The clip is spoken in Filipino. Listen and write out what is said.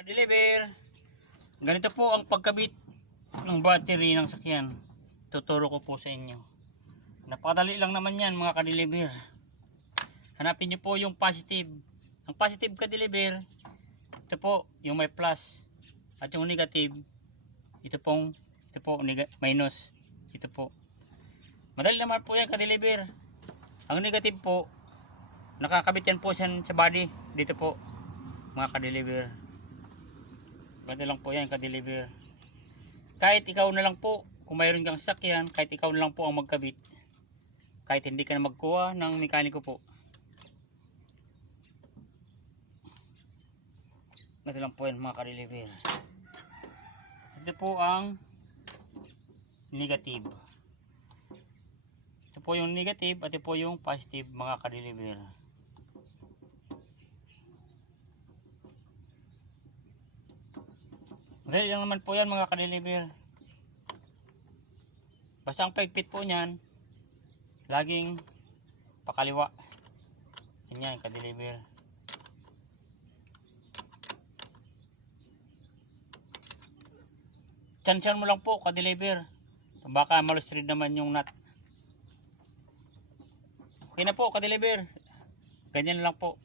Deliver. Ganito po ang pagkabit ng battery ng sakyan. Tuturo ko po sa inyo. Napakadali lang naman yan mga ka-deliver. Hanapin nyo po yung positive. Ang positive ka-deliver, ito po yung may plus. At yung negative, ito pong, ito po minus. Ito po. Madali naman po yan ka-deliver. Ang negative po, nakakabit yan po sa body. Dito po, mga ka-deliver. Pwede lang po yan ka-deliver. Kahit ikaw na lang po, kung mayroon kang sakyan, kahit ikaw na lang po ang magkabit. Kahit hindi ka na magkuha ng mekaniko po. Ito lang po yan mga ka-deliver. Ito po ang negative. Ito po yung negative at ito po yung positive mga ka-deliver. Dahil lang naman po yan mga ka-deliver. Basta ang paigpit po niyan, laging pakaliwa. Ganyan, ka-deliver. Chansyan mo lang po, ka-deliver. Baka malustrid naman yung nut. Okay na po, ka-deliver. Ganyan lang po.